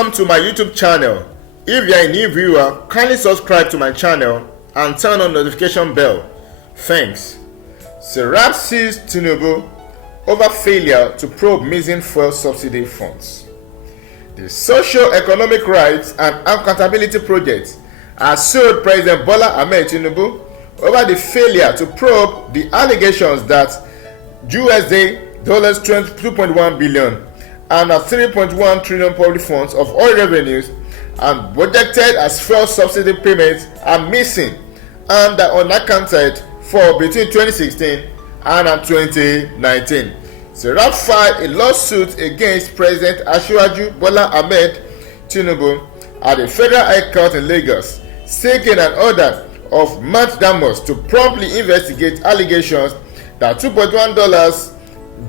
Welcome to my YouTube channel. If you are a new viewer, kindly subscribe to my channel and turn on notification bell. Thanks. Serap sees Tinubu over failure to probe missing fuel subsidy funds. The Socio-Economic Rights and Accountability Project has sued President Bola Ahmed Tinubu over the failure to probe the allegations that $2.1 billion and 3.1 trillion public funds of oil revenues and budgeted as fuel subsidy payments are missing and are unaccounted for between 2016 and 2019. Serap filed a lawsuit against President Asiwaju Bola Ahmed Tinubu at the Federal High Court in Lagos, seeking an order of mandamus to promptly investigate allegations that $2.1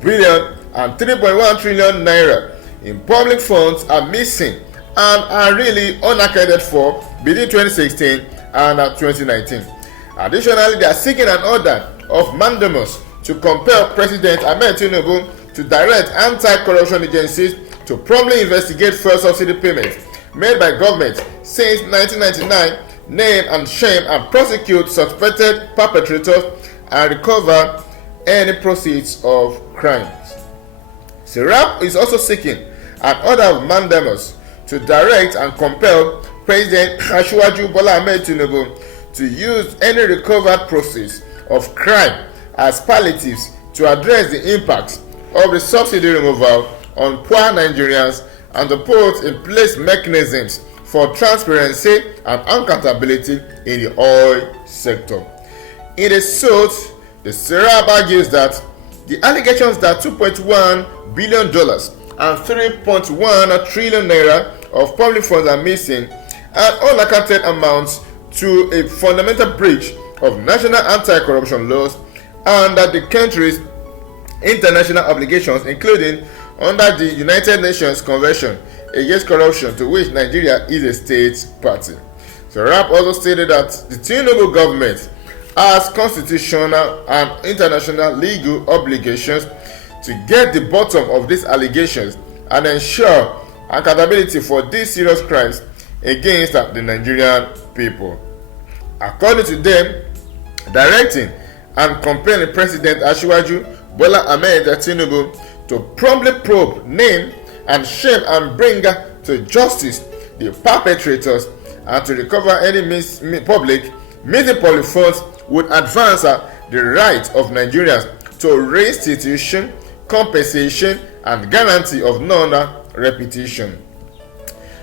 billion and 3.1 trillion naira in public funds are missing and are really unaccounted for between 2016 and 2019. Additionally, they are seeking an order of mandamus to compel President Ahmed Tinubu to direct anti-corruption agencies to promptly investigate fuel subsidy payments made by government since 1999, name and shame and prosecute suspected perpetrators and recover any proceeds of crimes. Serap is also seeking an order of mandamus to direct and compel President Asiwaju Bola Ahmed Tinubu to use any recovered proceeds of crime as palliatives to address the impacts of the subsidy removal on poor Nigerians and to put in place mechanisms for transparency and accountability in the oil sector. In the suit, the Serap argues that the allegations that $2.1 billion and 3.1 trillion naira of public funds are missing and unaccounted amounts to a fundamental breach of national anti-corruption laws and that the country's international obligations, including under the United Nations Convention Against Corruption, to which Nigeria is a state party. Serap also stated that the Tinubu government has constitutional and international legal obligations to get the bottom of these allegations and ensure accountability for these serious crimes against the Nigerian people. According to them, directing and compelling President Asiwaju Bola Ahmed Tinubu to promptly probe, name and shame and bring to justice the perpetrators and to recover any missing public funds would advance the right of Nigerians to restitution, compensation and guarantee of non-repetition.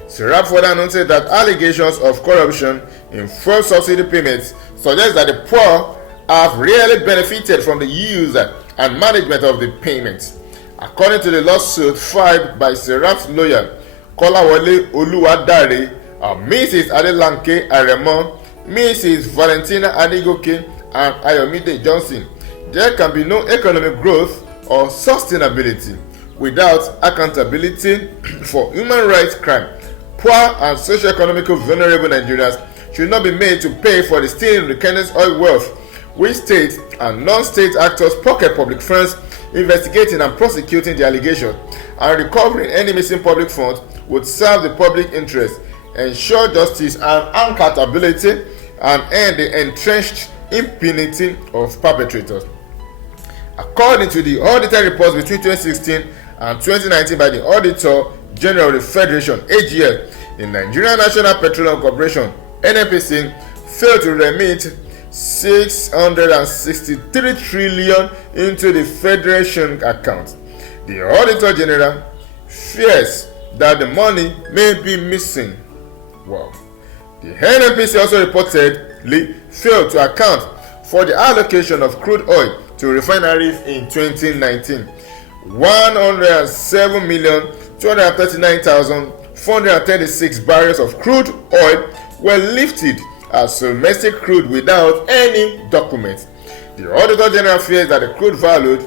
Serap further noted that allegations of corruption in fuel subsidy payments suggest that the poor have really benefited from the use and management of the payments. According to the lawsuit filed by Serap's lawyer, Kolawole Oluwadare, Mrs. Adelanke Aremo, Mrs. Valentina Adigoke, and Ayomide Johnson, there can be no economic growth or sustainability without accountability for human rights crime. Poor and socio-economically vulnerable Nigerians should not be made to pay for the stealing recurrent oil wealth, which state and non-state actors pocket public funds. Investigating and prosecuting the allegations and recovering any missing public funds would serve the public interest, ensure justice and accountability, and end the entrenched impunity of perpetrators. According to the audited reports between 2016 and 2019 by the Auditor General of the Federation (AGF), the Nigerian National Petroleum Corporation (NNPC) failed to remit 663 trillion into the Federation account. The Auditor General fears that the money may be missing. Wow. The NNPC also reportedly failed to account for the allocation of crude oil to refineries in 2019. 107,239,436 barrels of crude oil were lifted as domestic crude without any documents. The Auditor General fears that the crude valued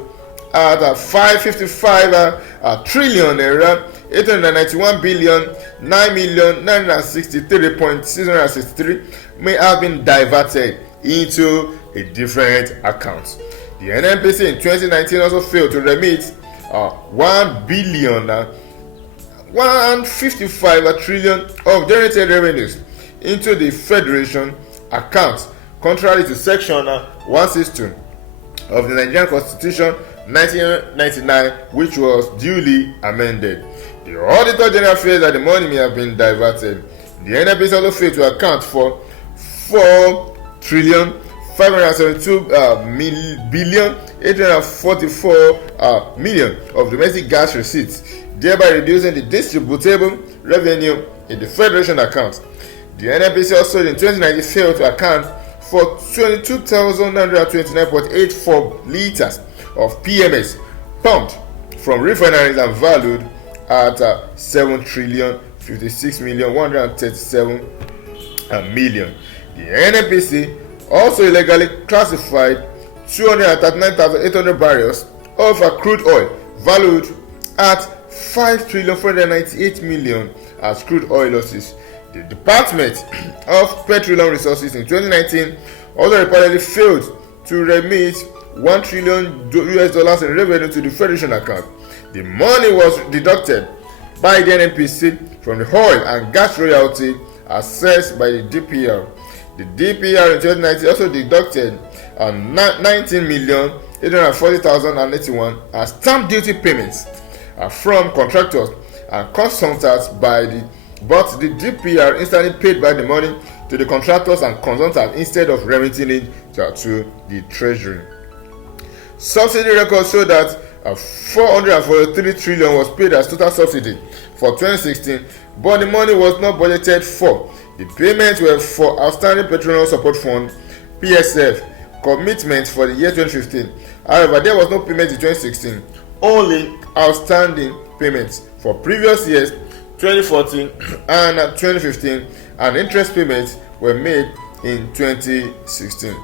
at 555 trillion naira, 891 billion, 9,963,663 may have been diverted into a different account. The NNPC in 2019 also failed to remit 1 billion 155 trillion of generated revenues into the Federation account, contrary to Section 162 of the Nigerian Constitution 1999, which was duly amended. The Auditor General fears that the money may have been diverted. The NNPC also failed to account for 4,572,844,000,000 of domestic gas receipts, thereby reducing the distributable revenue in the Federation account. The NNPC also in 2019 failed to account for 22,929.84 liters of PMS pumped from refineries and valued at 7,056,137,000,000. The NNPC also illegally classified 239,800 barrels of crude oil valued at 5,498,000,000 as crude oil losses. The Department of Petroleum Resources in 2019 also reportedly failed to remit $1 trillion in revenue to the Federation account. The money was deducted by the NNPC from the oil and gas royalty assessed by the DPR. The DPR in 2019 also deducted 19,840,081 as stamp duty payments from contractors and consultants but the DPR instantly paid back the money to the contractors and consultants instead of remitting it to the Treasury. Subsidy records show that 443 trillion was paid as total subsidy for 2016, but the money was not budgeted for. The payments were for outstanding Petroleum Support Fund (PSF) commitments for the year 2015. However, there was no payment in 2016, only outstanding payments for previous years 2014 and 2015, and interest payments were made in 2016.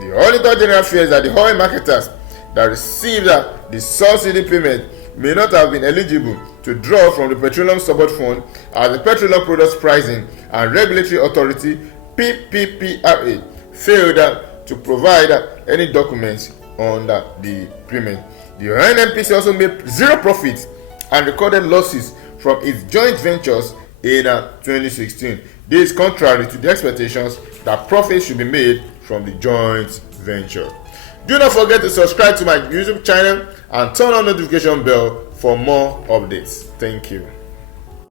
The Auditor General fears that the oil marketers that received the subsidy payment may not have been eligible to draw from the Petroleum Support Fund, as the Petroleum Products Pricing and Regulatory Authority (PPPRA) failed to provide any documents on the payment. The NNPC also made zero profits and recorded losses from its joint ventures in 2016. This is contrary to the expectations that profits should be made from the joint venture. Do not forget to subscribe to my YouTube channel and turn on the notification bell for more updates. Thank you.